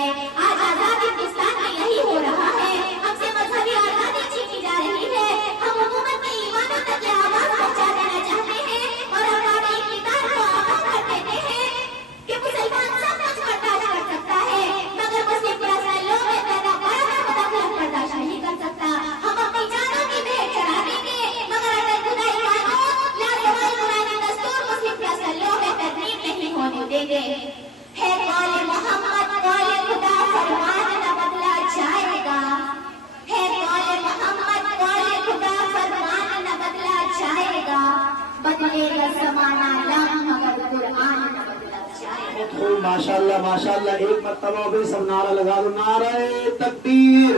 है। आज आजाद हिंदुस्तान में यही हो रहा है। हमसे मजहबी आजादी छीनी जा रही है। हम हुकूमत में ईमानों तक ये आवाज पहुंचा देना चाहते हैं और हमारे इक़्तिदार को आगाह कर देते हैं कि मुसलमान सब कुछ बर्दाश्त कर सकता है मगर मुस्लिम पर्सनल लॉ में पैदा बड़ा मुदखलत बर्दाश्त नहीं कर सकता। हम अपनी जानों की भेंट चढ़ा देंगे मगर अगर खुदाई कानून लाजवाब पुरानी दस्तूर मुस्लिम पर्सनल लॉ में तरमीम नहीं होने देंगे। है कौले मोहम्मद कौले खुदा फरमान न बदला जाएगा। है कौले मोहम्मद कौले खुदा फरमान न बदला जाएगा। बदलेगा ज़माना लम मगर कुरान न बदला जाएगा। माशाल्लाह माशाल्लाह, एक मर्तबा भी सब नारा लगा दो, नारे तकबीर।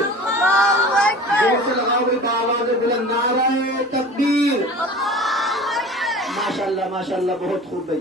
जोर से लगाओ भाई, आवाज़ बुलंद, नारे तकबीर। माशाल्लाह माशाल्लाह, बहुत खूब भाई।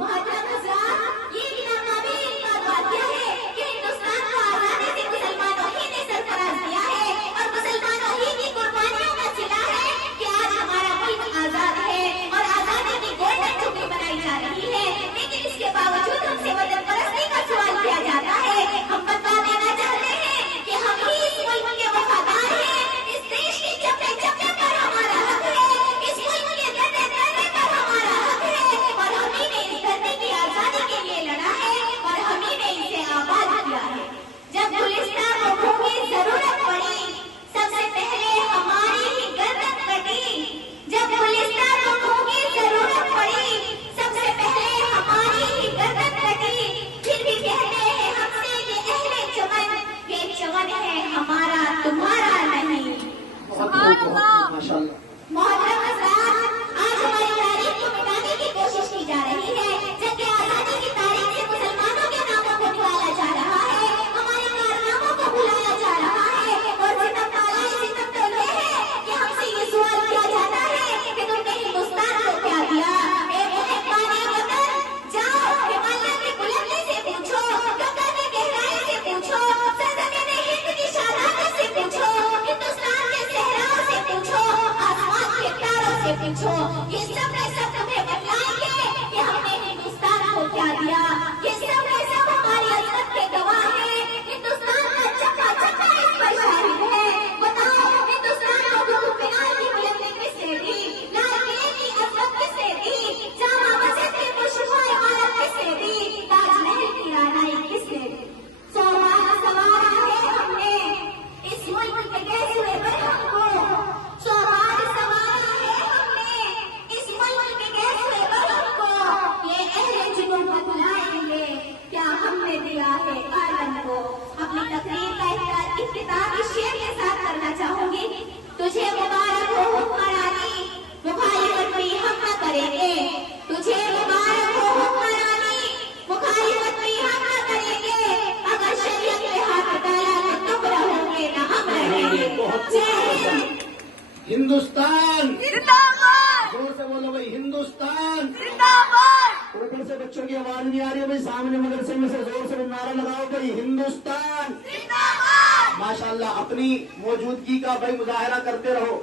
पूछो, ये सब ने सब तुम्हें बतलाएंगे कि हमने हिंदुस्तान को क्या दिया। ये सब ने सब हमारी अजमत के गवाह हैं। हिंदुस्तान का चक्का चक्का इस पर शाहिद है। बताओ हिंदुस्तान को कुतुब मीनार की बुलंदी किसने दी? लाल किले की अजमत किसने दी? जामा मस्जिद की खुशबू इमारत किसने दी? ताजमहल की रानाई किसने दी? सवाल सवारा है हमने इस मुल्क के गैसुए पर हमको। अपनी तकरीर का इख्तिताम इस शेर के साथ करना चाहूंगी। तुझे मुबारक हो हुक्मरानी, मुखालिफत भी हम न करेंगे। तुझे मुबारक हो हुक्मरानी, मुखालिफत भी हम न करेंगे। अगर शरीयत पे हाथ डाला तो तुम रहोगे न हम रहेंगे। हिंदुस्तान जिंदाबाद, जोर से बोलो भाई, हिंदुस्तान जिंदाबाद। ऊपर से बच्चों की आवाज नहीं आ रही है भाई, सामने मदरसे में से जोर से नारा लगाओ भाई, हिंदुस्तान जिंदाबाद। माशाल्लाह। अपनी मौजूदगी का भाई मुजाहरा करते रहो।